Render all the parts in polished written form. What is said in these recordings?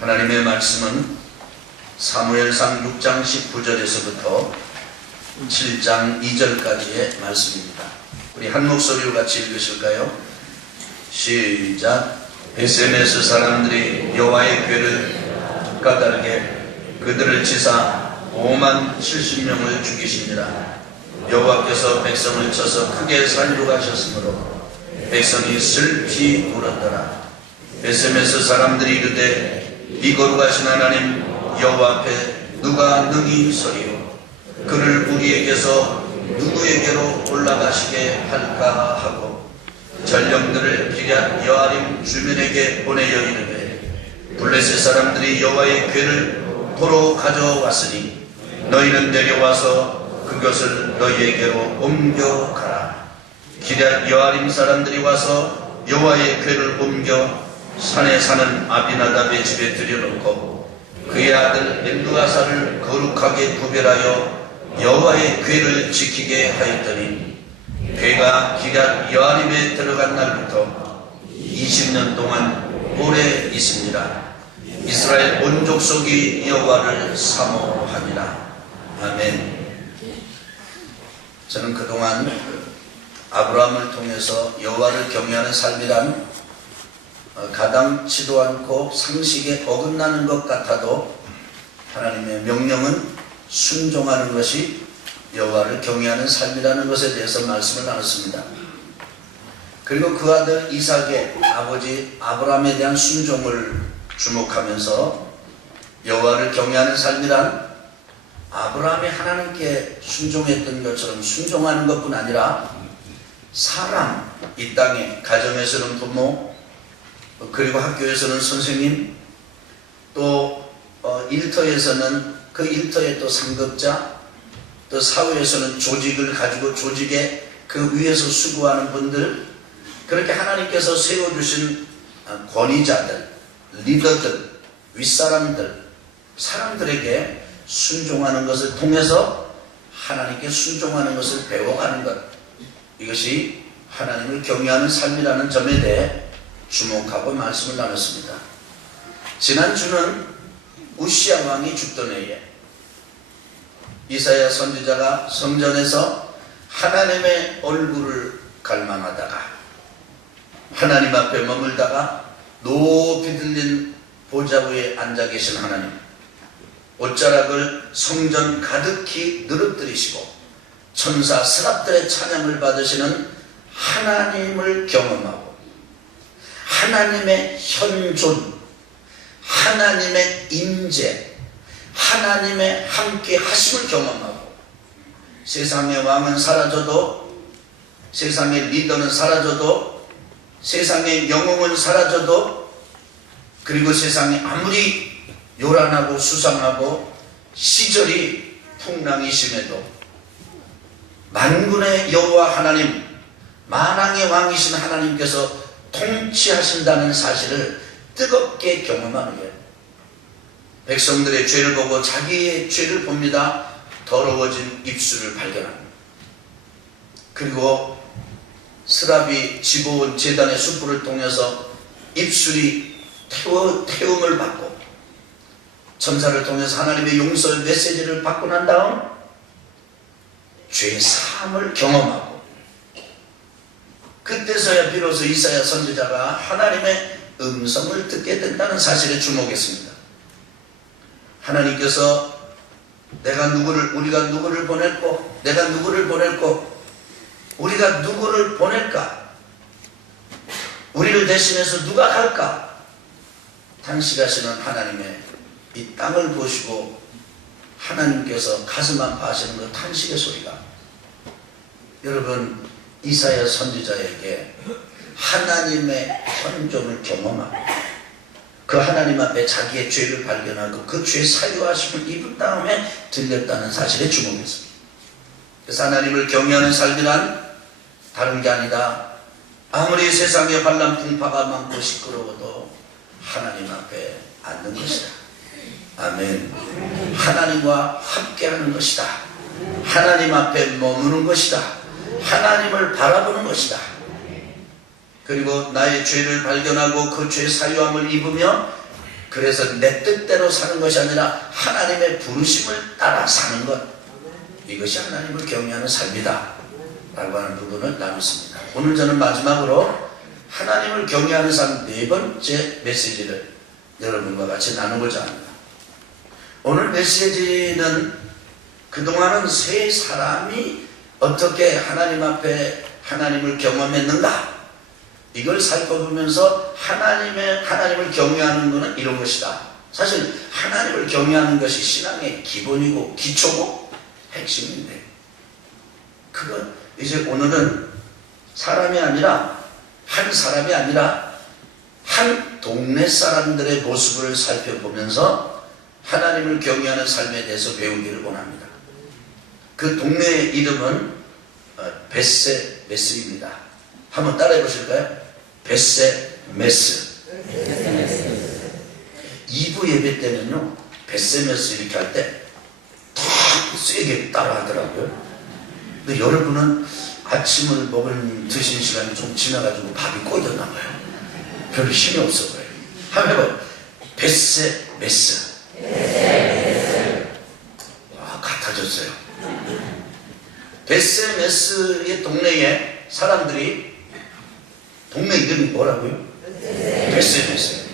하나님의 말씀은 사무엘상 6장 19절에서부터 7장 2절까지의 말씀입니다. 우리 한 목소리로 같이 읽으실까요? 시작. 베세메스 사람들이 여호와의 궤를 까닭에 그들을 치사 5만 70명을 죽이시니라. 여호와께서 백성을 쳐서 크게 살리러 가셨으므로 백성이 슬피 울었더라. 베세메스 사람들이 이르되 이 거룩하신 하나님 여호와 앞에 누가 능히 서리요? 그를 우리에게서 누구에게로 올라가시게 할까 하고 전령들을 기럇 여아림 주민에게 보내어 이르되 블레셋 사람들이 여호와의 궤를 도로 가져왔으니 너희는 내려와서 그것을 너희에게로 옮겨가라. 기럇 여아림 사람들이 와서 여호와의 궤를 옮겨 산에 사는 아비나답의 집에 들여놓고 그의 아들 엘드아사를 거룩하게 구별하여 여호와의 궤를 지키게 하였더니 궤가 기럇 여아림에 들어간 날부터 20년 동안 오래 있습니다. 이스라엘 온 족속이 여호와를 사모하니라. 아멘. 저는 그동안 아브라함을 통해서 여호와를 경외하는 삶이란 가당치도 않고 상식에 어긋나는 것 같아도 하나님의 명령은 순종하는 것이 여호와를 경외하는 삶이라는 것에 대해서 말씀을 나눴습니다. 그리고 그 아들 이삭의 아버지 아브라함에 대한 순종을 주목하면서 여호와를 경외하는 삶이란 아브라함이 하나님께 순종했던 것처럼 순종하는 것뿐 아니라 사람, 이 땅에 가정에서는 부모, 그리고 학교에서는 선생님, 또 일터에서는 그 일터의 또 상급자, 또 사회에서는 조직을 가지고 조직에 그 위에서 수고하는 분들, 그렇게 하나님께서 세워주신 권위자들, 리더들, 윗사람들, 사람들에게 순종하는 것을 통해서 하나님께 순종하는 것을 배워가는 것, 이것이 하나님을 경외하는 삶이라는 점에 대해 주목하고 말씀을 나눴습니다. 지난주는 우시야 왕이 죽던 해에 이사야 선지자가 성전에서 하나님의 얼굴을 갈망하다가 하나님 앞에 머물다가 높이 들린 보좌 위에 앉아 계신 하나님, 옷자락을 성전 가득히 늘어뜨리시고 천사 스랍들의 찬양을 받으시는 하나님을 경험하고 하나님의 현존, 하나님의 임재, 하나님의 함께 하심을 경험하고 세상의 왕은 사라져도, 세상의 리더는 사라져도, 세상의 영웅은 사라져도, 그리고 세상이 아무리 요란하고 수상하고 시절이 풍랑이 심해도 만군의 여호와 하나님, 만왕의 왕이신 하나님께서 통치하신다는 사실을 뜨겁게 경험하는 거예요. 백성들의 죄를 보고 자기의 죄를 봅니다. 더러워진 입술을 발견합니다. 그리고 스랍이 집어온 제단의 숯불을 통해서 입술이 태움을 받고 천사를 통해서 하나님의 용서의 메시지를 받고 난 다음 죄 사함을 경험하고 그때서야 비로소 이사야 선지자가 하나님의 음성을 듣게 된다는 사실에 주목했습니다. 하나님께서 우리가 누구를 보낼고, 내가 누구를 보낼고, 우리가 누구를 보낼까? 우리를 대신해서 누가 갈까? 탄식하시는 하나님의 이 땅을 보시고 하나님께서 가슴 아파하시는 그 탄식의 소리가, 여러분, 이사야 선지자에게 하나님의 현존을 경험하고 그 하나님 앞에 자기의 죄를 발견하고 그 죄 사유하심을 입은 다음에 들렸다는 사실에 주목했습니다. 그래서 하나님을 경외하는 삶이란 다른 게 아니다. 아무리 세상에 반란 풍파가 많고 시끄러워도 하나님 앞에 앉는 것이다. 아멘. 하나님과 함께하는 것이다. 하나님 앞에 머무는 것이다. 하나님을 바라보는 것이다. 그리고 나의 죄를 발견하고 그 죄 사유함을 입으며 그래서 내 뜻대로 사는 것이 아니라 하나님의 부르심을 따라 사는 것, 이것이 하나님을 경외하는 삶이다 라고 하는 부분을 나눴습니다. 오늘 저는 마지막으로 하나님을 경외하는 삶 네 번째 메시지를 여러분과 같이 나누고자 합니다. 오늘 메시지는 그동안은 세 사람이 어떻게 하나님 앞에 하나님을 경험했는가, 이걸 살펴보면서 하나님을 경외하는 것은 이런 것이다. 사실 하나님을 경외하는 것이 신앙의 기본이고 기초고 핵심인데, 그건 이제 오늘은 사람이 아니라 한 동네 사람들의 모습을 살펴보면서 하나님을 경외하는 삶에 대해서 배우기를 원합니다. 그 동네의 이름은 베세메스입니다. 한번 따라해 보실까요? 베세메스. 2부 예배 때는요, 베세메스 이렇게 할 때 더 세게 따라 하더라고요. 근데 여러분은 아침을 드신 시간이 좀 지나가지고 밥이 꼬였나 봐요. 별로 힘이 없어 보여요. 한번 해봐요. 베세메스. 와, 같아졌어요. 베세메스의 동네에 사람들이, 동네 이름이 뭐라고요? 베세메스.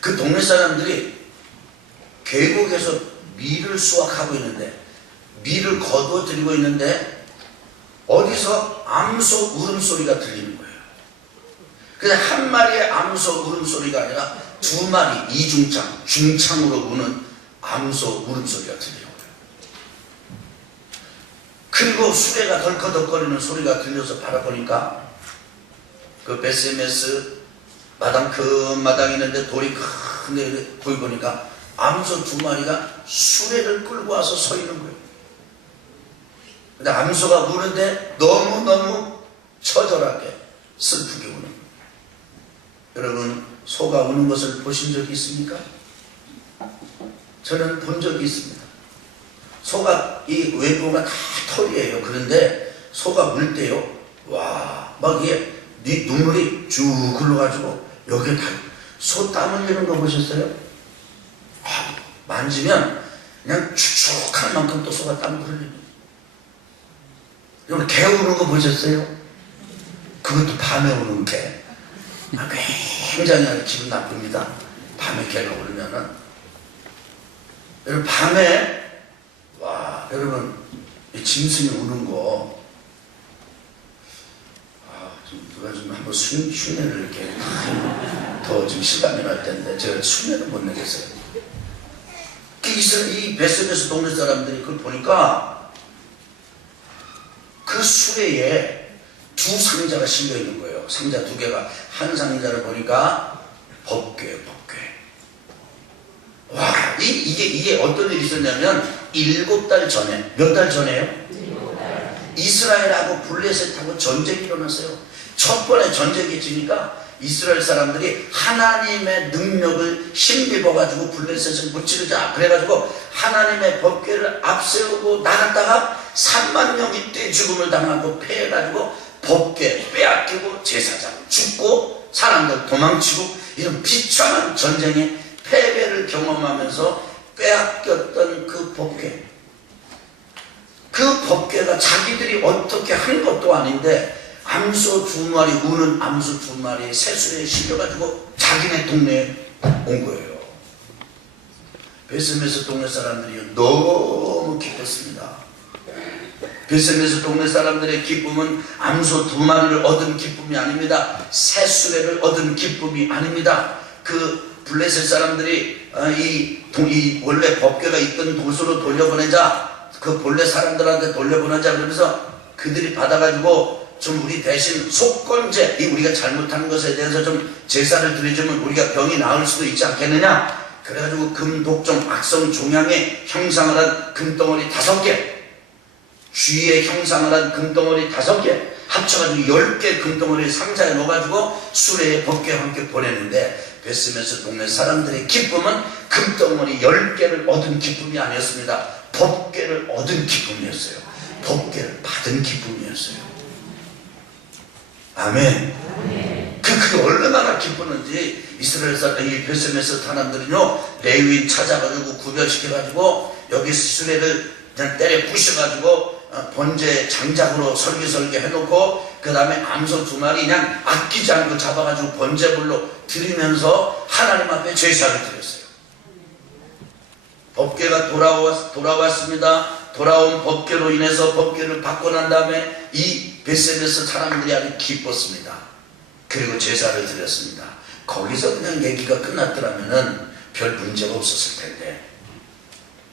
그 동네 사람들이 계곡에서 밀을 수확하고 있는데, 밀을 거두어 들이고 있는데 어디서 암소 울음소리가 들리는 거예요. 그래서 한 마리의 암소 울음소리가 아니라 두 마리 이중창, 중창으로 우는 암소 울음소리가 들리는 거예요. 그리고 수레가 덜커덕거리는 소리가 들려서 바라보니까 그 베세메스 마당, 큰 마당이 있는데 돌이 큰데 거기 보니까 암소 두 마리가 수레를 끌고 와서 서 있는 거예요. 근데 암소가 우는데 너무너무 처절하게 슬프게 우는 거예요. 여러분, 소가 우는 것을 보신 적이 있습니까? 저는 본 적이 있습니다. 소가 이 외부가 다 털이에요. 그런데 소가 울 때요, 와, 막 이게 눈물이 쭉 흘러가지고 여기에 다, 소 땀 흘리는 거 보셨어요? 아, 만지면 그냥 축축한 만큼 또 소가 땀을 흘립니다. 여러분, 개 우는 거 보셨어요? 그것도 밤에 우는 개. 굉장히 기분 나쁩니다. 밤에 개가 울면은. 여러분, 밤에, 와, 여러분, 이 짐승이 우는 거, 누가 좀 한번 흉내를 이렇게 더 좀 실감이 날 텐데 제가 흉내를 못 내겠어요. 이 베세메스 동네 사람들이 그걸 보니까 그 수레에 두 상자가 실려 있는 거예요. 상자 두 개가. 한 상자를 보니까 법궤. 와, 이게 어떤 일이 있었냐면 7달 전에, 몇 달 전에요? 7달. 이스라엘하고 블레셋하고 전쟁이 일어났어요. 첫 번에 전쟁이 지니까 이스라엘 사람들이 하나님의 능력을 힘입어가지고 블레셋을 무찌르자 그래가지고 하나님의 법궤를 앞세우고 나갔다가 3만 명이 떼죽음을 당하고 패해가지고 법궤 빼앗기고 제사장 죽고 사람들 도망치고 이런 비참한 전쟁에 패배를 경험하면서 빼앗겼던 그 법궤, 그 법궤가 자기들이 어떻게 한 것도 아닌데 암소 두 마리, 우는 암소 두 마리 새수레에 실려가지고 자기네 동네에 온 거예요. 베세메스 동네 사람들이 너무 기뻤습니다. 베세메스 동네 사람들의 기쁨은 암소 두 마리를 얻은 기쁨이 아닙니다. 새수레를 얻은 기쁨이 아닙니다. 그 블레셋 사람들이 이 원래 법궤가 있던 곳으로 돌려보내자, 그 본래 사람들한테 돌려보내자 그러면서 그들이 받아가지고 좀 우리 대신 속건제, 우리가 잘못한 것에 대해서 좀 제사를 드려주면 우리가 병이 나을 수도 있지 않겠느냐. 그래가지고 금독종 악성 종양의 형상을 한 금덩어리 5개, 쥐의 형상을 한 금덩어리 5개 합쳐가지고 10개 금덩어리 상자에 넣어가지고 수레에 법궤와 함께 보냈는데 베세메스 동네 사람들의 기쁨은 금덩어리 10개를 얻은 기쁨이 아니었습니다. 법궤를 얻은 기쁨이었어요. 법궤를 받은 기쁨이었어요. 아멘. 그 그게 얼마나 기쁘는지 이스라엘 사람, 이 베세메스 사람들은요, 레위인 찾아가지고 구별시켜가지고 여기 수레를 그냥 때려 부셔가지고 번제 장작으로 설계설계 해놓고 그 다음에 암소 2마리 그냥 아끼지 않고 잡아가지고 번제물로 드리면서 하나님 앞에 제사를 드렸어요. 법궤가 돌아왔습니다. 돌아온 법궤로 인해서 법궤를 받고 난 다음에 이 베세메스 사람들이 아주 기뻤습니다. 그리고 제사를 드렸습니다. 거기서 그냥 얘기가 끝났더라면은 별 문제가 없었을 텐데,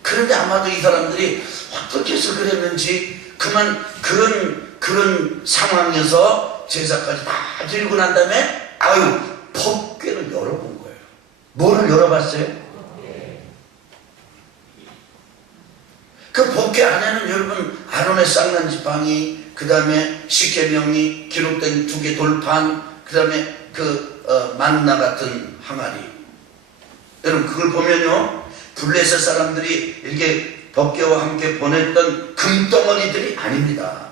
그런데 아마도 이 사람들이 어떻게 해서 그랬는지 그만 그런 상황에서 제사까지 다 드리고 난 다음에 법궤를 열어본 거예요. 뭐를 열어봤어요? 그 법궤 안에는 여러분 아론의 쌍난 지팡이, 그 다음에 십계명이 기록된 2개 돌판, 그 다음에 만나 같은 항아리. 여러분 그걸 보면요, 블레셋 사람들이 이렇게 법궤와 함께 보냈던 금덩어리들이 아닙니다.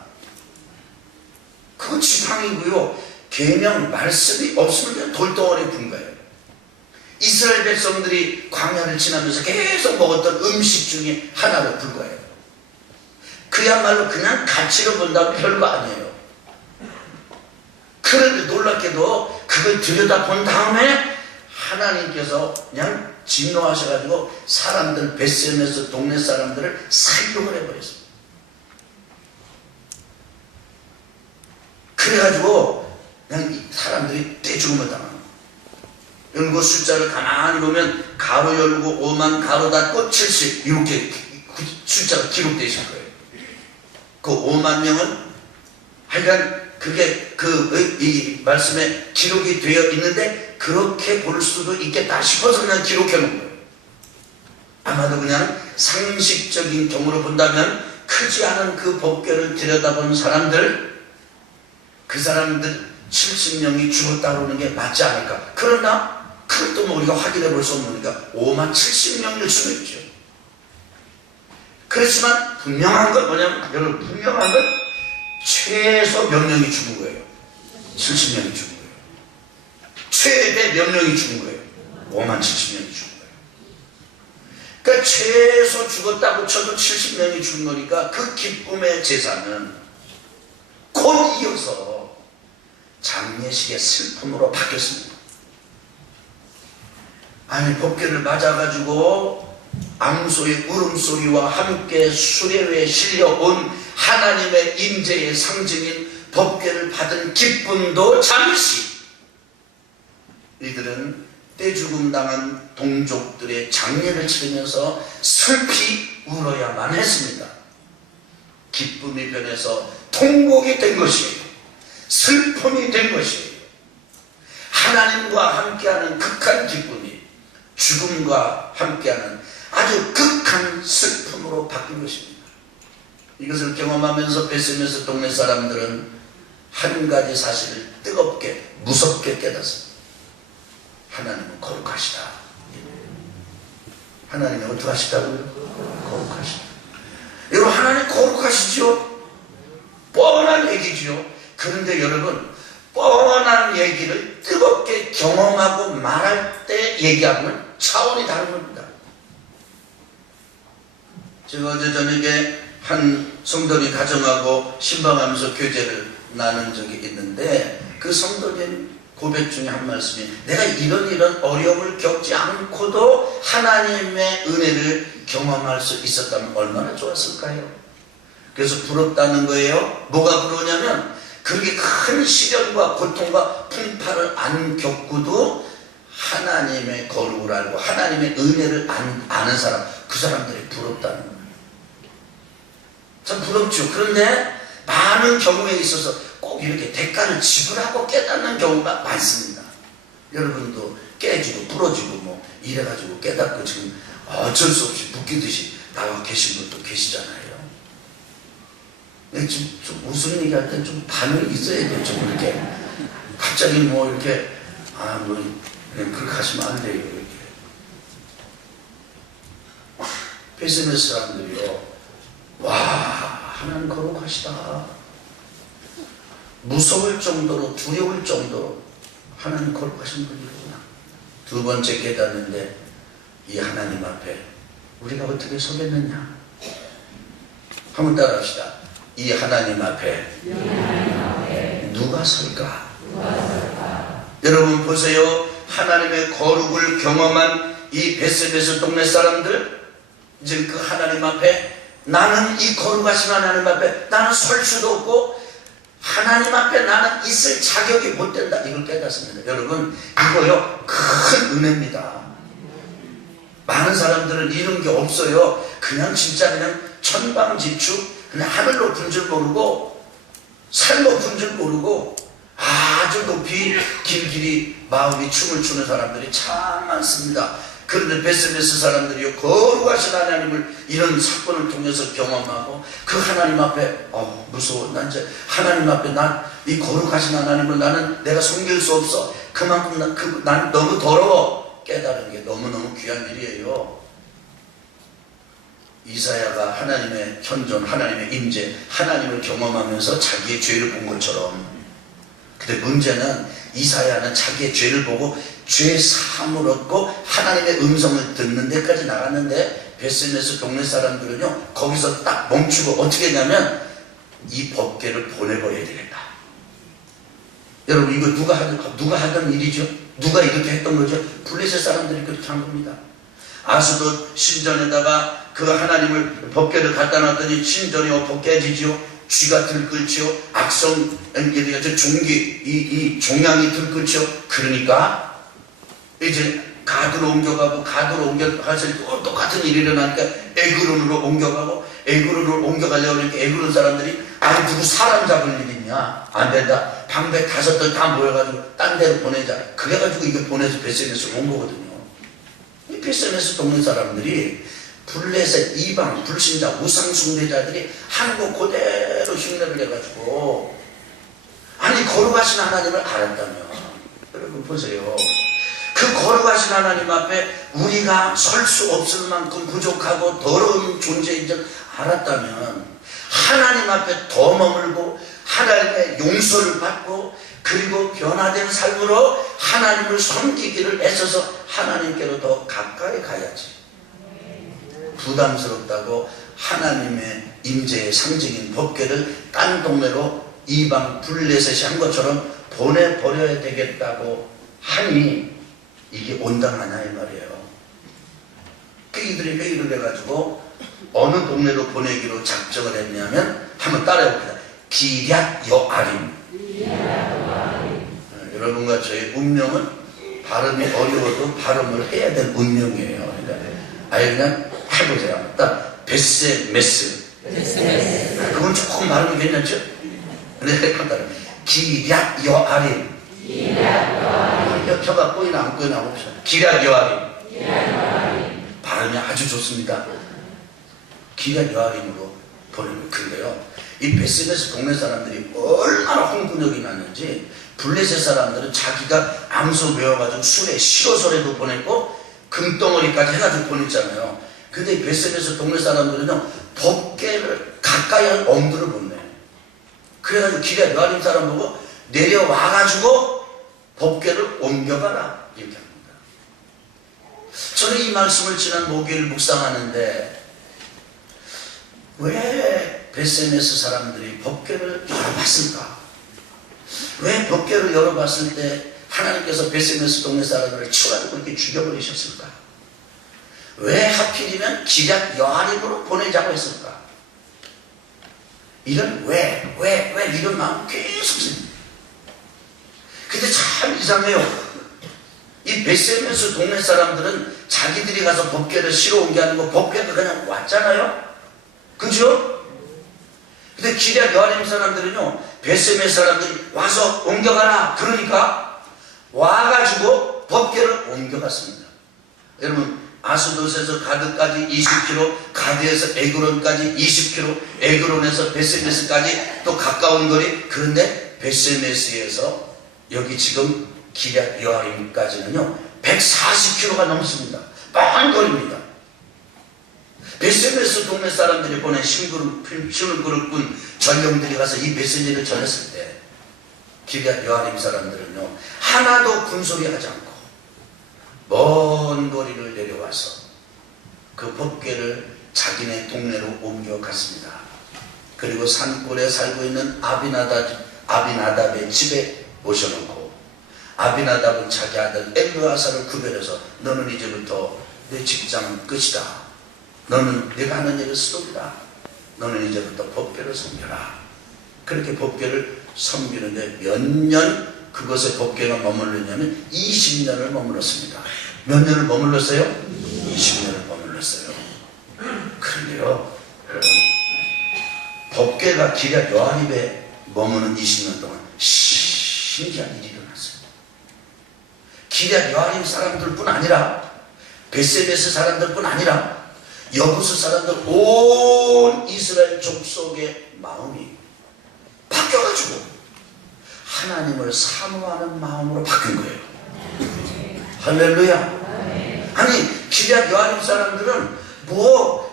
그건 지팡이고요, 계명 말씀이 없으면 그냥 돌덩어리 푼 거예요. 이스라엘 백성들이 광야를 지나면서 계속 먹었던 음식 중에 하나로 불과해요. 그야말로 그냥 가치로 본다면 별거 아니에요. 그런데 놀랍게도 그걸 들여다본 다음에 하나님께서 그냥 진노하셔가지고 사람들, 베세메스 동네 사람들을 살육을 해버렸어요. 그래가지고 그냥 이 사람들이 떼죽음을 당합니다. 연구 숫자를 가만히 보면 가로 열고 5만 가로 닫고 70 이렇게 숫자가 기록되어 있을 거예요. 그 5만 명은 하여간 그게 이 말씀에 기록이 되어 있는데 그렇게 볼 수도 있겠다 싶어서 그냥 기록해 놓은 거예요. 아마도 그냥 상식적인 경우로 본다면 크지 않은 그 법궤를 들여다본 사람들, 그 사람들 70명이 죽었다 그러는 게 맞지 않을까. 그러나 그것도 뭐 우리가 확인해 볼 수 없으니까 5만 70명일 수도 있죠. 그렇지만 분명한 건 뭐냐면, 여러분 분명한 건 최소 몇 명이 죽은 거예요. 70명이 죽은 거예요. 최대 몇 명이 죽은 거예요. 5만 70명이 죽은 거예요. 그러니까 최소 죽었다고 쳐도 70명이 죽은 거니까 그 기쁨의 제사는 곧 이어서 장례식의 슬픔으로 바뀌었습니다. 아니 법궤를 맞아가지고 암소의 울음소리와 함께 수레에 실려온 하나님의 임재의 상징인 법궤를 받은 기쁨도 잠시, 이들은 떼죽음 당한 동족들의 장례를 치르면서 슬피 울어야만 했습니다. 기쁨이 변해서 통곡이 된 것이에요. 슬픔이 된 것이에요. 하나님과 함께하는 극한 기쁨이 죽음과 함께하는 아주 극한 슬픔으로 바뀐 것입니다. 이것을 경험하면서 베세메스 동네 사람들은 한 가지 사실을 뜨겁게 무섭게 깨닫습니다. 하나님은 거룩하시다. 하나님이 어떻게 하시다고요? 거룩하시다. 여러분 하나님 거룩하시죠? 뻔한 얘기죠. 그런데 여러분 뻔한 얘기를 뜨겁게 경험하고 말할 때 얘기하면 차원이 다른 겁니다. 제가 어제 저녁에 한 성도님 가정하고 신방하면서 교제를 나눈 적이 있는데 그 성도님 고백 중에 한 말씀이, 내가 이런 어려움을 겪지 않고도 하나님의 은혜를 경험할 수 있었다면 얼마나 좋았을까요? 그래서 부럽다는 거예요. 뭐가 부러우냐면 그렇게 큰 시련과 고통과 풍파를 안 겪고도 하나님의 거룩을 알고 하나님의 은혜를 아는 사람, 그 사람들이 부럽다는 거예요. 참 부럽죠. 그런데 많은 경우에 있어서 꼭 이렇게 대가를 지불하고 깨닫는 경우가 많습니다. 여러분도 깨지고 부러지고 뭐 이래가지고 깨닫고 지금 어쩔 수 없이 묶이듯이 나와 계신 분도 계시잖아요. 좀 무슨 얘기 할 때 좀 반응이 있어야 돼요. 좀 이렇게 갑자기 뭐 이렇게 그렇게 하시면 안 돼요. 이렇게 베세메스 사람들이요, 와 하나님 거룩하시다, 무서울 정도로 두려울 정도로 하나님 거룩하신 분이구나. 두 번째 깨닫는데 이 하나님 앞에 우리가 어떻게 서겠느냐. 한번 따라합시다. 이 하나님 앞에 누가 설까? 여러분 보세요. 하나님의 거룩을 경험한 이 베스베스 동네 사람들, 이제 그 하나님 앞에 나는 이 거룩하신 하나님 앞에 나는 설 수도 없고 하나님 앞에 나는 있을 자격이 못 된다. 이걸 깨닫습니다. 여러분 이거요 큰 은혜입니다. 많은 사람들은 이런 게 없어요. 그냥 진짜 그냥 천방지축, 그냥 하늘 높은 줄 모르고 산 높은 줄 모르고 아주 높이 길길이 마음이 춤을 추는 사람들이 참 많습니다. 그런데 베스베스 사람들이 거룩하신 하나님을 이런 사건을 통해서 경험하고 그 하나님 앞에 무서워. 난 이제 하나님 앞에 난 이 거룩하신 하나님을 나는 내가 섬길 수 없어. 그만큼 난 너무 더러워. 깨달은 게 너무너무 귀한 일이에요. 이사야가 하나님의 현존, 하나님의 임재, 하나님을 경험하면서 자기의 죄를 본 것처럼, 근데 문제는 이사야는 자기의 죄를 보고 죄 사함을 얻고 하나님의 음성을 듣는 데까지 나갔는데 베스메스 동네 사람들은요 거기서 딱 멈추고 어떻게 했냐면 이 법궤를 보내버려야 되겠다. 여러분 이거 누가 하던 일이죠? 누가 이렇게 했던 거죠? 블레셋 사람들이 그렇게 한 겁니다. 아수도 신전에다가 그 하나님을 법궤를 갖다 놨더니 신전이 엎어 깨지지요. 쥐가 들끓지요. 악성 종기 이 종양이 들끓지요. 그러니까 이제 가드로 옮겨가고 가드로 옮겨가서 또 똑같은 일이 일어나니까 에그론으로 옮겨가고 에그론으로 옮겨가려고 하니까 에그론 사람들이 아니 누구 사람 잡을 일 있냐. 안 된다. 방백 5들 다 모여가지고 딴 데로 보내자. 그래가지고 이거 보내서 베스메스로 온 거거든요. 이 베스메스 동네 사람들이 블레셋 이방 불신자 우상숭배자들이 한국 그대로 흉내를 내가지고 아니 거룩하신 하나님을 알았다면 여러분 보세요. 그 거룩하신 하나님 앞에 우리가 설 수 없을 만큼 부족하고 더러운 존재인 줄 알았다면 하나님 앞에 더 머물고 하나님의 용서를 받고 그리고 변화된 삶으로 하나님을 섬기기를 애써서 하나님께로 더 가까이 가야지. 부담스럽다고 하나님의 임재의 상징인 법궤를 딴 동네로 이방 블레셋이 한 것처럼 보내버려야 되겠다고 하니 이게 온당하냐 이 말이에요. 그 이들이 회의를 해가지고 어느 동네로 보내기로 작정을 했냐면 한번 따라해봅니다. 기럇 여아림. 여러분과 저의 운명은 발음이 어려워도 발음을 해야 될 운명이에요. 그러니까 아예 그냥 해보세요. 딱 베스메스. 그건 조금 발음이 괜찮죠? 네, 기럇 여아림. 혀가 꼬이나 안 꼬이나 봅시다. 기럇 여아림. 발음이 아주 좋습니다. 기럇 여아림으로 보내는 건데요. 이 베스메스 동네 사람들이 얼마나 홍분역이 났는지 블레셋 사람들은 자기가 암소 메워가지고 술에 시로소래도 보냈고 금덩어리까지 해가지고 보냈잖아요. 근데 이 베스메스 동네 사람들은요 법궤를 가까이 한 엄두를 못 내. 그래가지고 기럇 여아림 사람 보고 내려와가지고 법궤를 옮겨가라 이렇게 합니다. 저는 이 말씀을 지난 목요일 묵상하는데 왜 베스메스 사람들이 법궤를 열어봤을까? 왜 법궤를 열어봤을 때 하나님께서 베스메스 동네 사람들을 치워가지고 이렇게 죽여버리셨을까? 왜 하필이면 기럇 여아림으로 보내자고 했을까? 이런 왜 이런 마음 계속 씁니다. 근데 참 이상해요. 이 베스메스 동네 사람들은 자기들이 가서 법궤를 실어 온 게 아니고 법궤가 그냥 왔잖아요. 그죠? 근데 기럇 여아림 사람들은요 베스메스 사람들이 와서 옮겨가라 그러니까 와가지고 법궤를 옮겨갔습니다. 여러분 아스돗에서 가드까지 20km, 가드에서 에그론까지 20km, 에그론에서 베스메스까지 또 가까운 거리. 그런데 베스메스에서 여기 지금 기럇 여아림까지는요 140km가 넘습니다. 먼 거리입니다. 베스메스 동네 사람들이 보낸 심을그룹군 전령들이 가서 이 메시지를 전했을 때 기럇 여아림 사람들은요, 하나도 군소리하지 않고 먼 거리를 내려와서 그 법궤를 자기네 동네로 옮겨갔습니다. 그리고 산골에 살고 있는 아비나답의 집에 모셔놓고, 아비나답은 자기 아들 엘르아사를 구별해서 너는 이제부터 내 직장은 끝이다. 너는 내가 하는 일을 쓰도록 너는 이제부터 법궤를 섬겨라. 그렇게 법궤를 섬기는데 몇 년 그것에 법궤가 머물렀냐면 20년을 머물렀습니다. 몇 년을 머물렀어요? 20년을 머물렀어요. 그런데요, 여러분, 법궤가 기럇 여아림에 머무는 20년 동안 신기한 일이 일어났어요. 기럇 여아림 사람들뿐 아니라 베세메스 사람들뿐 아니라 여부스 사람들, 온 이스라엘 족속의 마음이 바뀌어가지고 하나님을 사모하는 마음으로 바뀐 거예요. 할렐루야. 아니, 기럇 여아림 사람들은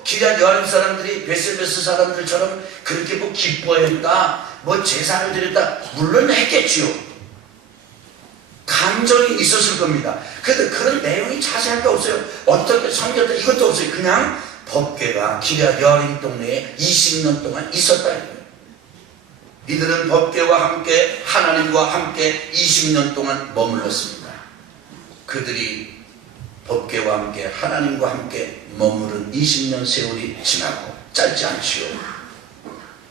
기럇 여아림 사람들이 베세메스 사람들처럼 그렇게 기뻐했다, 제사를 드렸다, 물론 했겠지요. 감정이 있었을 겁니다. 그런데 그런 내용이 자세한 게 없어요. 어떻게 섬겼다 이것도 없어요. 그냥 법궤가 기럇 여아림 동네에 20년 동안 있었다 이거예요. 이들은 법궤와 함께 하나님과 함께 20년 동안 머물렀습니다. 그들이 법궤와 함께 하나님과 함께 머무른 20년 세월이 지나고 짧지 않지요.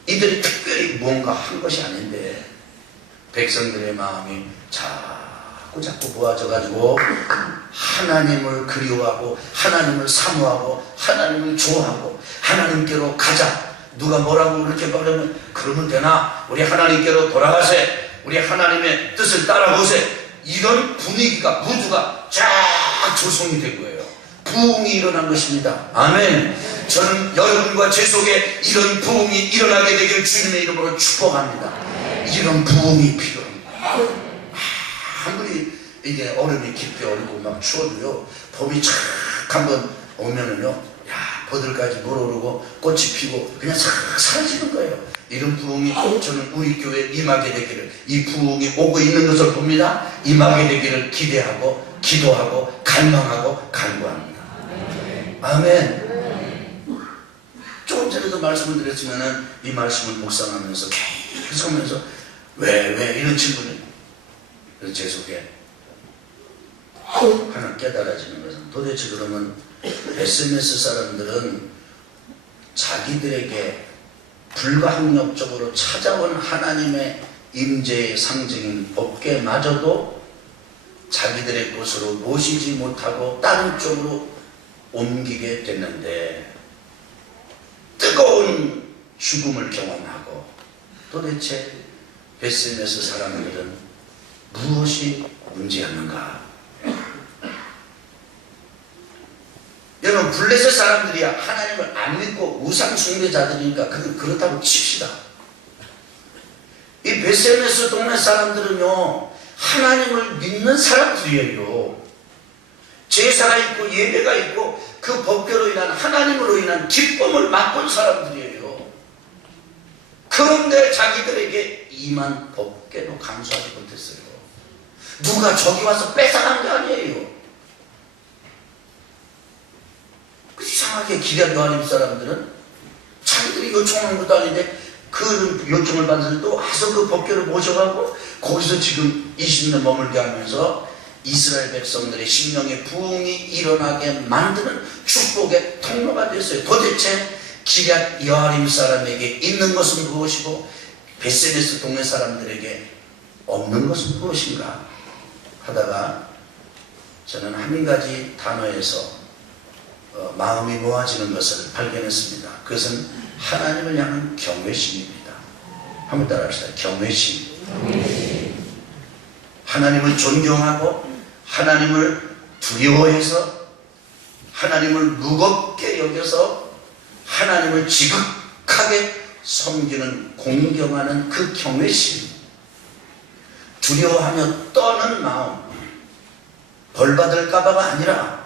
이들이 특별히 뭔가 한 것이 아닌데 백성들의 마음이 자꾸 모아져가지고 하나님을 그리워하고 하나님을 사모하고 하나님을 좋아하고 하나님께로 가자. 누가 뭐라고 그렇게 말하면 그러면 되나? 우리 하나님께로 돌아가세. 우리 하나님의 뜻을 따라보세. 이런 분위기가, 무드가 쫙 조성이 된 거예요. 부흥이 일어난 것입니다. 아멘. 저는 여러분과 제 속에 이런 부흥이 일어나게 되길 주님의 이름으로 축복합니다. 이런 부흥이 필요합니다. 아무리 이게 얼음이 깊게 얼고 막 추워도요, 봄이 착 한번 오면은요, 야, 버들까지 물오르고 꽃이 피고 그냥 싹 사라지는 거예요. 이런 부흥이 저는 우리 교회에 임하게 되기를, 이 부흥이 오고 있는 것을 봅니다. 임하게 되기를 기대하고 기도하고 갈망하고 간구합니다. 아멘. 조금 전에도 말씀을 드렸지만은 이 말씀을 묵상하면서 계속 하면서 왜 이런 질문이 제 속에 하나 깨달아지는 것은, 도대체 그러면 SNS 사람들은 자기들에게 불가항력적으로 찾아온 하나님의 임재의 상징인 법궤마저도 자기들의 것으로 모시지 못하고 다른 쪽으로 옮기게 됐는데, 뜨거운 죽음을 경험하고 도대체 베스메스 사람들은 무엇이 문제였는가? 여러분, 블레셋 사람들이야 하나님을 안 믿고 우상 숭배자들이니까 그렇다고 칩시다. 이 베스메스 동네 사람들은요, 하나님을 믿는 사람들이에요. 제사가 있고 예배가 있고 그 법궤로 인한, 하나님으로 인한 기쁨을 맛본 사람들이에요. 그런데 자기들에게 임한 법궤도 감수하지 못했어요. 누가 저기 와서 뺏어간 게 아니에요. 이상하게 기럇 여아림 사람들은 자기들이 요청한 것도 아닌데 그 요청을 받아서 또 와서 그 법궤를 모셔가고 거기서 지금 20년 머물게 하면서 이스라엘 백성들의 심령의 부흥이 일어나게 만드는 축복의 통로가 됐어요. 도대체 기럇 여아림 사람에게 있는 것은 무엇이고 베세메스 동네 사람들에게 없는 것은 무엇인가 하다가 저는 한 가지 단어에서 마음이 모아지는 것을 발견했습니다. 그것은 하나님을 향한 경외심입니다. 한번 따라합시다. 경외심. 하나님을 존경하고 하나님을 두려워해서 하나님을 무겁게 여겨서 하나님을 지극하게 섬기는, 공경하는 그 경외심. 두려워하며 떠는 마음, 벌받을까봐가 아니라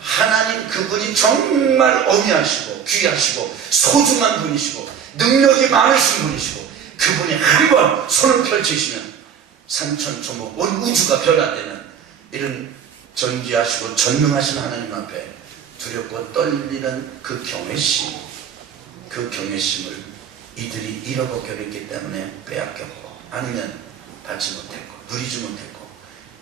하나님 그분이 정말 어미하시고 귀하시고 소중한 분이시고 능력이 많으신 분이시고 그분이 한 번 손을 펼치시면 산천초목 온 우주가 변화되는 이런 전지하시고 전능하신 하나님 앞에 두렵고 떨리는 그 경외심, 그 경외심을 이들이 잃어버렸기 때문에 빼앗겼고 아니면 받지 못했고 누리지 못했고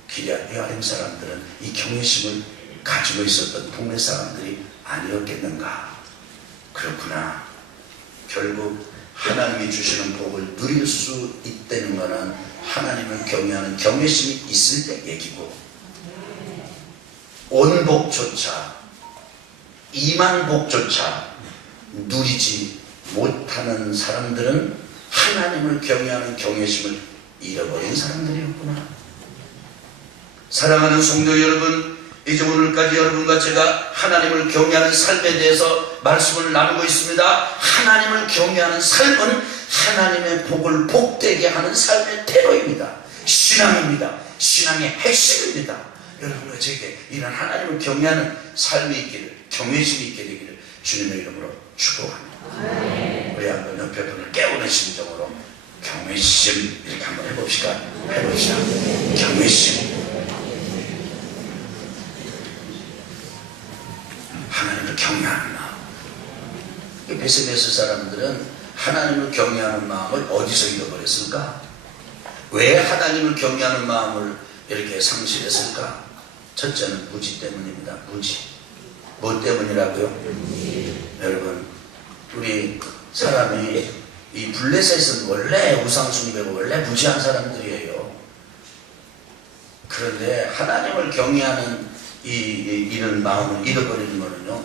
기럇 여아림 사람들은 이 경외심을 가지고 있었던 동네 사람들이 아니었겠는가. 그렇구나. 결국 하나님이 주시는 복을 누릴 수 있다는 것은 하나님을 경외하는 경외심이 있을 때 얘기고, 온 복조차 이만 복조차 누리지 못하는 사람들은 하나님을 경외하는 경외심을 잃어버린 사람들이었구나. 사랑하는 성도 여러분, 이제 오늘까지 여러분과 제가 하나님을 경외하는 삶에 대해서 말씀을 나누고 있습니다. 하나님을 경외하는 삶은 하나님의 복을 복되게 하는 삶의 태도입니다. 신앙입니다. 신앙의 핵심입니다. 여러분과 제게 이런 하나님을 경외하는 삶이 있기를, 경외심이 있게 되기를 주님의 이름으로 축복합니다. 우리 한번 옆에 분을 깨우는 심정으로 경외심 이렇게 한번 해봅시다. 경외심. 하나님을 경외하는 마음. 베스베스 사람들은 하나님을 경외하는 마음을 어디서 잃어버렸을까? 왜 하나님을 경외하는 마음을 이렇게 상실했을까? 첫째는 무지 때문입니다. 무지. 뭐 때문이라고요? 여러분, 우리 사람이 이 블레셋은 원래 우상숭배고 원래 무지한 사람들이에요. 그런데 하나님을 경외하는 이런 마음을 잃어버리는 거는요,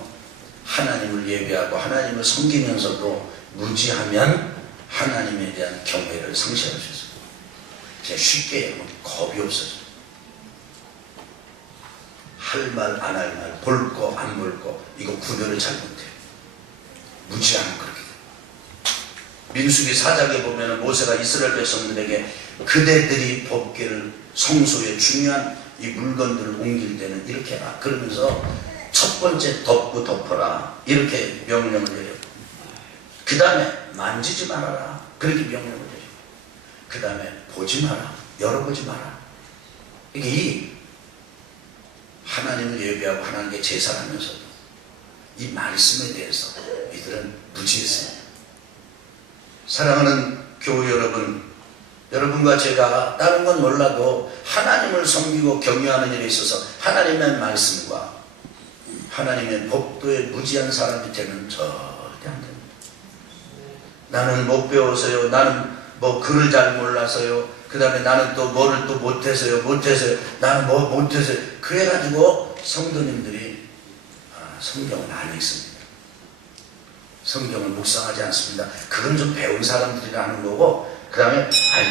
하나님을 예배하고 하나님을 섬기면서도 무지하면 하나님에 대한 경외를 상실할 수 있어요. 그냥 쉽게 얘기하면 겁이 없어져요. 할 말 안 할 말, 볼 거 안 볼 거, 이거 구별을 잘 못해요. 무지하면 그렇게 돼요. 민수기 4장에 보면 모세가 이스라엘 백성들에게 그대들이 법궤를 성소에 중요한 이 물건들을 옮길 때는 이렇게 해라. 그러면서 첫 번째 덮고 덮어라. 이렇게 명령을 내려. 그 다음에 만지지 말아라. 그렇게 명령을 내려. 그 다음에 보지 마라. 열어보지 마라. 이게 이 하나님을 예배하고 하나님께 제사를 하면서도 이 말씀에 대해서 이들은 무지했습니다. 사랑하는 교우 여러분, 여러분과 제가 다른 건 몰라도 하나님을 섬기고 경외하는 일에 있어서 하나님의 말씀과 하나님의 법도에 무지한 사람이 되면 절대 안 됩니다. 나는 못 배워서요. 나는 뭐 글을 잘 몰라서요. 그 다음에 나는 또 뭐를 또 못해서요. 나는 뭐 못해서요. 그래가지고 성도님들이 성경을 안 읽습니다. 성경을 묵상하지 않습니다. 그건 좀 배운 사람들이라는 거고, 그 다음에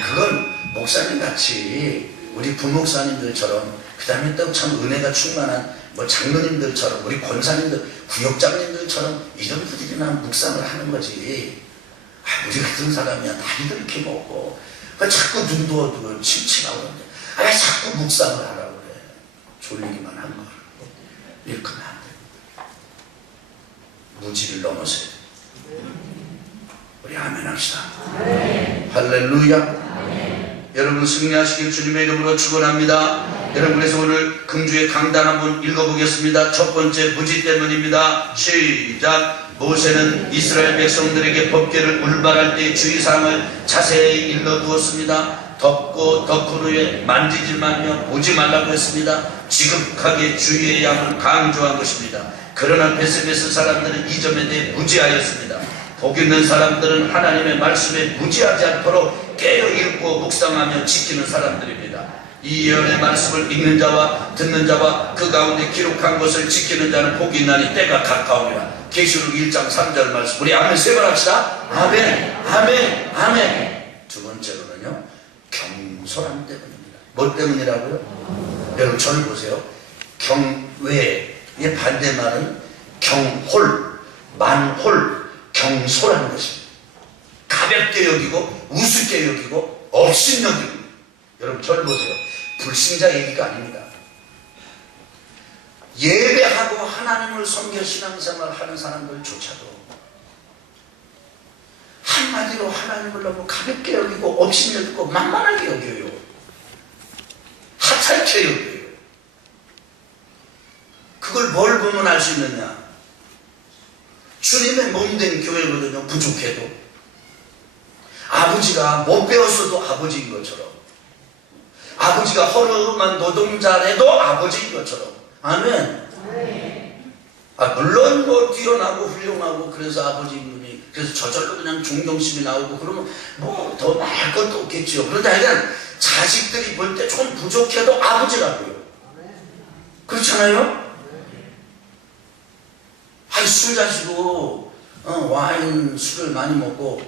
그건 목사님 같이 우리 부목사님들처럼, 그 다음에 또 참 은혜가 충만한 뭐 장로님들처럼, 우리 권사님들, 구역장님들처럼 이런 분들이나 묵상을 하는 거지. 우리 같은 사람이야 나이도 이렇게 먹고 자꾸 눈도 어두워 침침하고 그러는데 왜 자꾸 묵상을 하라고 그래. 졸리기만 한 거. 이렇게 하면 안 돼. 무지를 넘어서야 돼. 우리 아멘 합시다. 할렐루야. 여러분 승리하시길 주님의 이름으로 축원합니다. 여러분, 그래서 오늘 금주의 강단 한번 읽어보겠습니다. 첫 번째, 무지 때문입니다. 시작. 모세는 이스라엘 백성들에게 법궤를 운반할 때의 주의사항을 자세히 일러두었습니다. 덮고 덮은 후에 만지지 말며 보지 말라고 했습니다. 지극하게 주의의 양을 강조한 것입니다. 그러나 베스베스 사람들은 이 점에 대해 무지하였습니다. 복 있는 사람들은 하나님의 말씀에 무지하지 않도록 깨어 읽고 묵상하며 지키는 사람들입니다. 이 예언의 말씀을 읽는 자와 듣는 자와 그 가운데 기록한 것을 지키는 자는 복이 있나니 때가 가까우니라. 계시록 1장 3절 말씀. 우리 아멘 세 번 합시다. 아멘, 아멘, 아멘. 두 번째로는요, 경솔함 때문입니다. 뭐 때문이라고요? 여러분 저를 보세요. 경외의 반대말은 경홀, 만홀, 경솔한 것입니다. 가볍게 여기고 우습게 여기고 업신여기고. 여러분 저를 보세요. 불신자 얘기가 아닙니다. 예배하고 하나님을 섬겨 신앙생활 하는 사람들조차도 한 한마디로 하나님을 너무 가볍게 여기고 업신여기고 만만하게 여겨요. 하찮게 여겨요. 그걸 뭘 보면 알 수 있느냐? 주님의 몸된 교회거든요. 부족해도 아버지가 못 배웠어도 아버지인 것처럼, 아버지가 허름한 노동자라도 아버지인 것처럼. 아멘. 물론 뭐 뛰어나고 훌륭하고 그래서 아버지인 분이 그래서 저절로 그냥 존경심이 나오고 그러면 뭐 더 말할 것도 없겠지요. 그런데 하여간 자식들이 볼 때 조금 부족해도 아버지라고요. 그렇잖아요? 아니 술 자시고 와인 술을 많이 먹고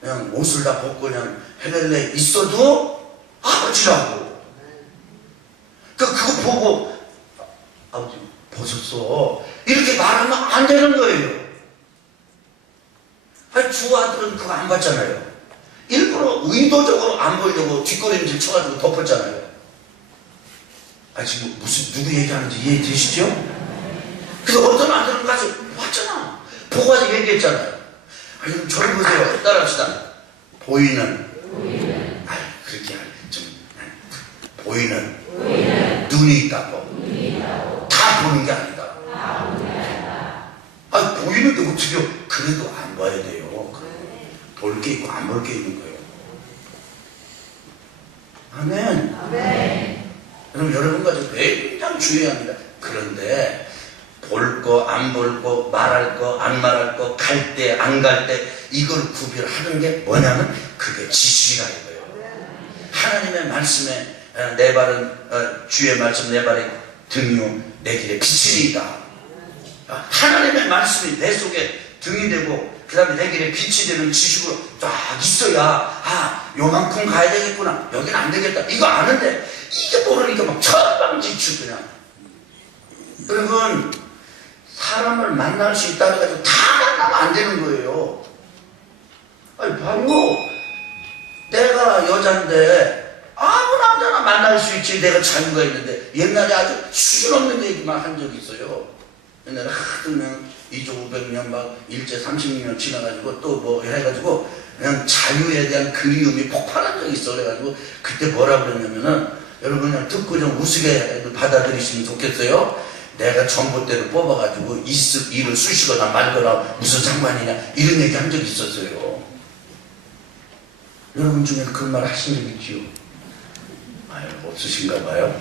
그냥 옷을 다 벗고 그냥 헤렐레 있어도 아버지라고. 그거 보고 아버지 벗었어 이렇게 말하면 안 되는 거예요. 아니 주 아들은 그거 안 봤잖아요. 일부러 의도적으로 안 보이려고 뒷걸음질 쳐가지고 덮었잖아요. 지금 무슨 누구 얘기하는지 이해되시죠? 그래서 어떤 아들은 가서 봤잖아. 보고서 얘기했잖아요. 그럼 저를 보세요. 따라합시다. 보이는 그렇게 좀 보이는 눈이 있다고 다 보는 게 아니다. 보이는데 어떻게 그래도 안 봐야 돼요. 볼 게 있고 안 볼 게 있는 거예요. 아멘. 그럼 여러분과 저 굉장히 중요합니다. 그런데 볼 거, 안 볼 거, 말할 거, 안 말할 거, 갈 때, 안 갈 때 이걸 구별하는 게 뭐냐면 그게 지식이라 이거예요. 하나님의 말씀에 내 발은 주의 말씀 내 발의 등이요 내 길에 빛이니이다. 하나님의 말씀이 내 속에 등이 되고 그 다음에 내 길에 빛이 되는 지식으로 딱 있어야 요만큼 가야 되겠구나, 여기는 안 되겠다 이거 아는데 이게 모르니까 막 천방지축 그냥. 여러분 사람을 만날 수 있다고 해가지고 다 만나면 안 되는 거예요. 바로 내가 여잔데 아무 남자나 만날 수 있지. 내가 자유가 있는데 옛날에 아주 수준 없는 얘기만 한 적이 있어요. 옛날에 하도 그냥 2500년 막 일제 30년 지나가지고 또 뭐 해가지고 그냥 자유에 대한 그리움이 폭발한 적이 있어. 그래가지고 그때 뭐라 그랬냐면은 여러분 그냥 듣고 좀 우스게 받아들이시면 좋겠어요. 내가 전봇대를 뽑아가지고 일을 쑤시거나 말거나 무슨 상관이냐 이런 얘기 한 적이 있었어요. 여러분 중에 그런 말 하신 적 있지요? 없으신가 봐요.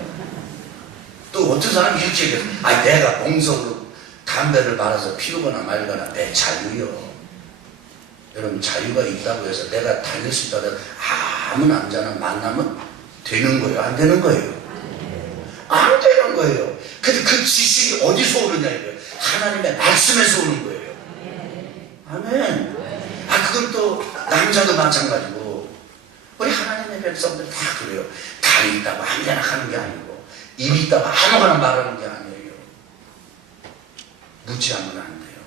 또 어떤 사람이 이렇게 얘기해요. 내가 몽석으로 담배를 말아서 피우거나 말거나 내 자유요. 여러분 자유가 있다고 해서 내가 달릴 수 있다고 해서 아무 남자나 만나면 되는 거예요? 안 되는 거예요? 안 되는 거예요. 근데 그 지식이 어디서 오느냐 이거예요. 하나님의 말씀에서 오는 거예요. 아멘. 그건 또 남자도 마찬가지고 우리 하나님의 백성들 다 그래요. 달이 있다고 아무데나 하는 게 아니고 입이 있다고 아무거나 말하는 게 아니에요. 무지하면 안 돼요.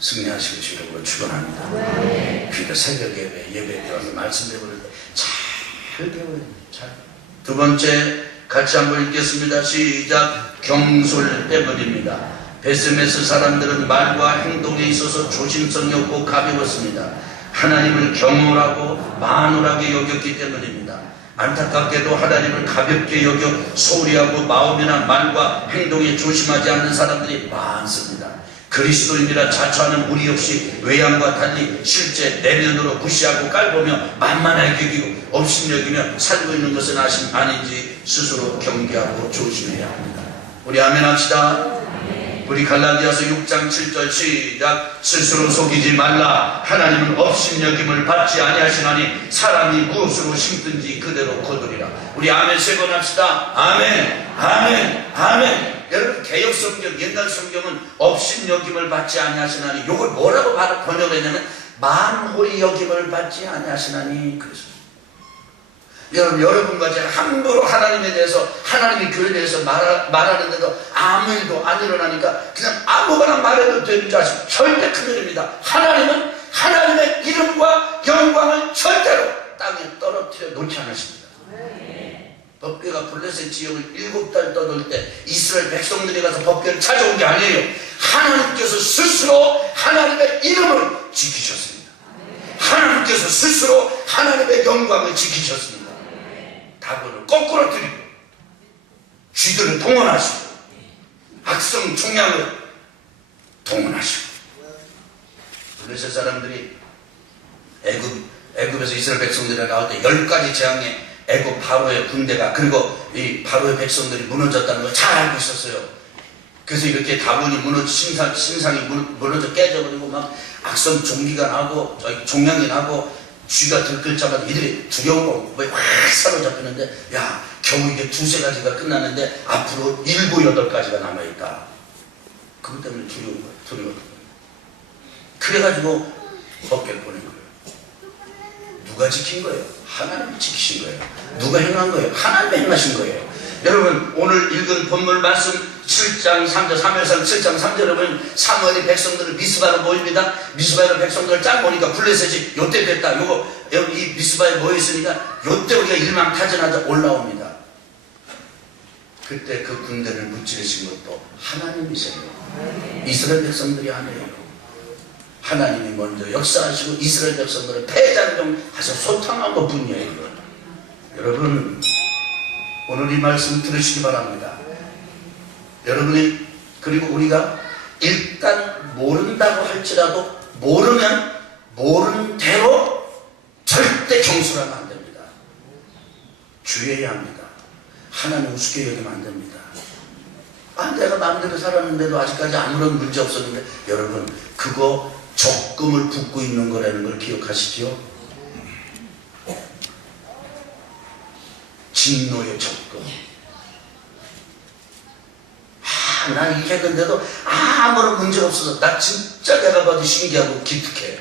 승리하시고 주려고 축원합니다. 그러니까 새벽에 예배 들어서 말씀 배우는 잘 배워야 돼요. 잘. 두 번째 같이 한번 읽겠습니다. 시작. 경솔 때문입니다. 베스메스 사람들은 말과 행동에 있어서 조심성이 없고 가벼웠습니다. 하나님을 경홀하고 만홀하게 여겼기 때문입니다. 안타깝게도 하나님을 가볍게 여겨 소홀히 하고 마음이나 말과 행동에 조심하지 않는 사람들이 많습니다. 그리스도인이라 자처하는 무리 없이 외양과 달리 실제 내면으로 무시하고 깔보며 만만하게 여기고 업신여기며 살고 있는 것은 아닌지 스스로 경계하고 조심해야 합니다. 우리 아멘 합시다. 우리 갈라디아서 6장 7절 시작. 스스로 속이지 말라. 하나님은 업신여김을 받지 아니하시나니 사람이 무엇으로 심든지 그대로 거두리라. 우리 아멘 세 번 합시다. 아멘 아멘 아멘. 여러분 개역 성경 옛날 성경은 업신여김을 받지 아니하시나니 요걸 뭐라고 번역했냐면 만홀히 여김을 받지 아니하시나니 그래서 여러분과 제가 함부로 하나님에 대해서 하나님의 교회에 대해서 말하는데도 아무 일도 안 일어나니까 그냥 아무거나 말해도 되는 줄 아시고 절대 큰일입니다. 하나님은 하나님의 이름과 영광을 절대로 땅에 떨어뜨려 놓지 않으십니다. 법궤가 블레셋 지역을 7달 떠돌 때 이스라엘 백성들이 가서 법궤를 찾아온 게 아니에요. 하나님께서 스스로 하나님의 이름을 지키셨습니다. 하나님께서 스스로 하나님의 영광을 지키셨습니다. 다곤을 거꾸로 들이고 쥐들을 동원하시고 악성 총량을 동원하시고 블레셋 사람들이 애굽에서 이스라엘 백성들이 나올 때 10가지 재앙에 애굽 바로의 군대가 그리고 이 바로의 백성들이 무너졌다는 걸 잘 알고 있었어요. 그래서 이렇게 다곤이 신상이 무너져 깨져버리고 막 악성 종기가 나고 종양이 나고 쥐가 들끓자마자 이들이 두려운 거에 확 사로잡히는데 야 겨우 이게 2-3가지가 끝났는데 앞으로 7-8가지가 남아있다. 그것 때문에 두려워. 그래가지고 법궤를 보낸 거예요. 누가 지킨 거예요? 하나님이 지키신 거예요. 누가 행한 거예요? 하나님이 행하신 거예요. 여러분 오늘 읽은 본문 말씀 7장 3절 3회상 7장 3절에 보면 사무엘이 백성들을 미스바로 모입니다. 미스바로 백성들을 쫙 모니까 블레셋이 요때 됐다. 이 미스바에 모여있으니까 요때 우리가 일망타전하자 올라옵니다. 그때 그 군대를 무찌르신 것도 하나님이세요. 이스라엘 백성들이 아니에요. 하나님이 먼저 역사하시고 이스라엘 백성들을 패잔병하셔 소탕한 것 뿐이에요. 여러분 오늘 이 말씀 들으시기 바랍니다. 여러분이 그리고 우리가 일단 모른다고 할지라도 모르면 모르는 대로 절대 경솔하면 안 됩니다. 주의해야 합니다. 하나님 우습게 여기면 안 됩니다. 내가 마음대로 살았는데도 아직까지 아무런 문제 없었는데 여러분 그거 적금을 붓고 있는 거라는 걸 기억하시죠? 진노의 적금. 난 이렇게 했는데도 아무런 문제가 없어서 나 진짜 내가 봐도 신기하고 기특해.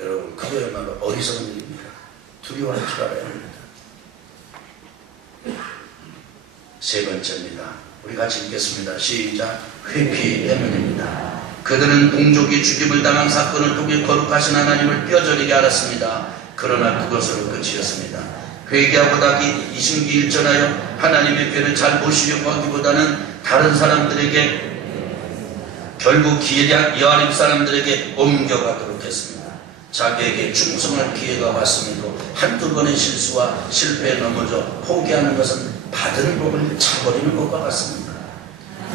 여러분 그거야말로 어리석은 일입니다. 두려워할 줄 알아야 합니다. 세 번째입니다. 우리 같이 읽겠습니다. 시작. 회피 때문입니다. 그들은 동족이 죽임을 당한 사건을 통해 거룩하신 하나님을 뼈저리게 알았습니다. 그러나 그것으로 끝이었습니다. 회개하고 닭이 이신기 1전하여 하나님의 궤를 잘 모시려고 하기보다는 다른 사람들에게 결국 기레한 여아림 사람들에게 옮겨가도록 했습니다. 자기에게 충성할 기회가 왔음에도 한두 번의 실수와 실패에 넘어져 포기하는 것은 받은 복을 차버리는 것과 같습니다.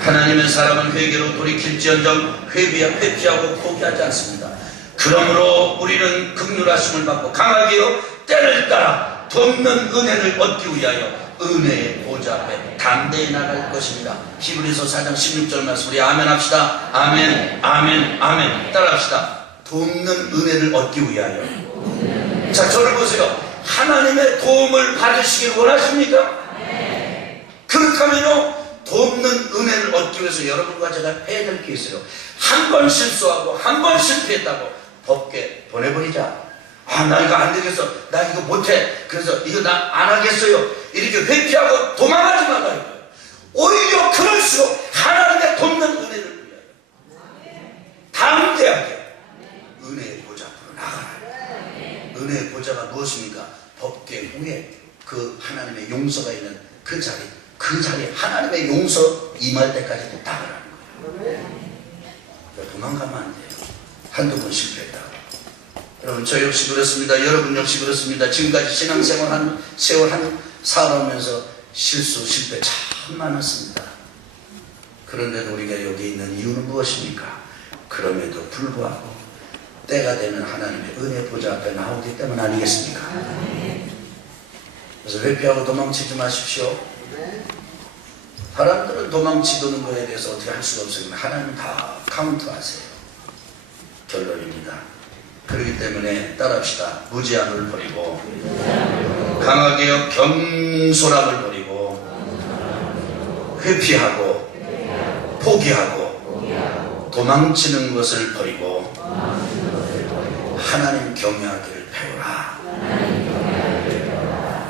하나님의 사람은 회개로 돌이킬지언정 회피하고 포기하지 않습니다. 그러므로 우리는 긍휼하심을 받고 강하게요 때를 따라 돕는 은혜를 얻기 위하여 은혜의 보좌 앞에 담대히 나갈 것입니다. 히브리서 4장 16절 말씀 우리 아멘 합시다. 아멘 아멘 아멘 따라합시다. 돕는 은혜를 얻기 위하여. 자 저를 보세요. 하나님의 도움을 받으시길 원하십니까? 그렇다면요 돕는 은혜를 얻기 위해서 여러분과 제가 해야 될 게 있어요. 한 번 실수하고 한 번 실패했다고 법궤 보내버리자. 나 이거 안 되겠어. 나 이거 못해. 그래서 이거 나 안 하겠어요. 이렇게 회피하고 도망가지 말아요. 오히려 그럴수록 하나님의 돕는 은혜를 위하여 담대하게 은혜의 보좌 앞으로 나가라. 은혜의 보좌가 무엇입니까? 법궤 위에 그 하나님의 용서가 있는 그 자리에 하나님의 용서 임할 때까지 나가라는 거예요. 도망가면 안 돼요. 한두 번 실패했다고. 여러분 저 역시 그렇습니다. 여러분 역시 그렇습니다. 지금까지 신앙생활 세월 살아오면서 실수 실패 참 많았습니다. 그런데도 우리가 여기 있는 이유는 무엇입니까? 그럼에도 불구하고 때가 되면 하나님의 은혜 보좌 앞에 나오기 때문 아니겠습니까? 그래서 회피하고 도망치지 마십시오. 사람들은 도망치도는 거에 대해서 어떻게 할 수가 없어요. 하나님은 다 카운트하세요. 결론입니다. 그렇기 때문에 따라합시다. 무지함을 버리고 강하게요 경솔함을 버리고 회피하고 포기하고 도망치는 것을 버리고 하나님 경외하기를 배우라.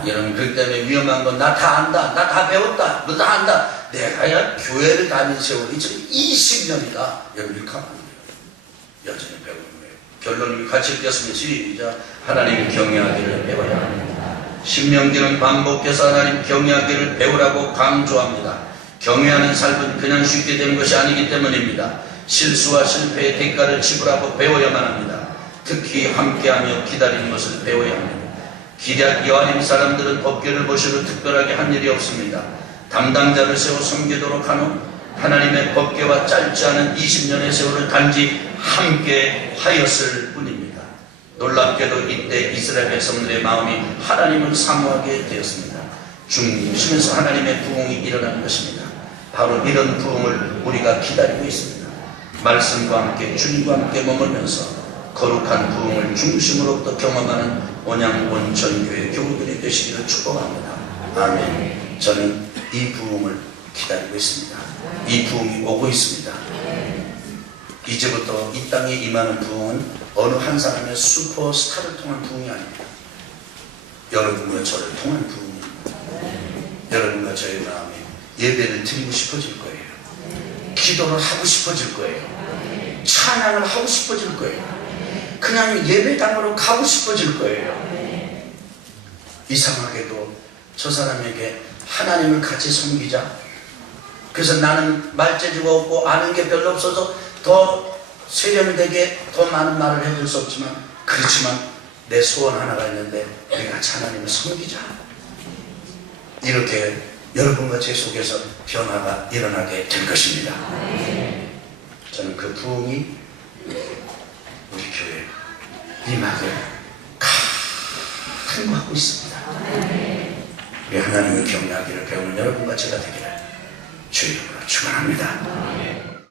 여러분 그렇기 때문에 위험한 건 나 다 안다. 나 다 배웠다. 너 다 안다. 내가 교회를 다닌 세월이 지금 20년이다. 여러분 이렇게 하면 안 돼요. 여전히 배우는 거예요. 결론을 같이 읽겠습니다. 시작. 하나님 경외하기를 배워야 합니다. 신명기는 반복해서 하나님 경외하기를 배우라고 강조합니다. 경외하는 삶은 그냥 쉽게 되는 것이 아니기 때문입니다. 실수와 실패의 대가를 지불하고 배워야만 합니다. 특히 함께하며 기다리는 것을 배워야 합니다. 기럇 여아림 사람들은 법궤를 보시고 특별하게 한 일이 없습니다. 담당자를 세워 섬기도록 한 후 하나님의 법궤와 짧지 않은 20년의 세월을 단지 함께 하였을 뿐입니다. 놀랍게도 이때 이스라엘 백성들의 마음이 하나님을 사모하게 되었습니다. 중심에서 하나님의 부흥이 일어나는 것입니다. 바로 이런 부흥을 우리가 기다리고 있습니다. 말씀과 함께 주님과 함께 머물면서 거룩한 부흥을 중심으로부터 경험하는 온양온천교회 교우들이 되시기를 축복합니다. 아멘. 저는 이 부흥을 기다리고 있습니다. 이 부흥이 오고 있습니다. 이제부터 이 땅에 임하는 부흥은 어느 한 사람의 슈퍼스타를 통한 부흥이 아닙니다. 여러분과 저를 통한 부흥입니다. 여러분과 저의 마음에 예배를 드리고 싶어질 거예요. 기도를 하고 싶어질 거예요. 찬양을 하고 싶어질 거예요. 그냥 예배당으로 가고 싶어질 거예요. 이상하게도 저 사람에게 하나님을 같이 섬기자. 그래서 나는 말재주가 없고 아는 게 별로 없어서 더 세련되게 더 많은 말을 해줄 수 없지만, 그렇지만 내 소원 하나가 있는데 우리 같이 하나님을 섬기자. 이렇게 여러분과 제 속에서 변화가 일어나게 될 것입니다. 저는 그 부흥이 우리 교회 임하길 간구하고 있습니다. 우리 하나님을 경외하기를 배우는 여러분과 제가 되기를 주의 이름으로 축원합니다.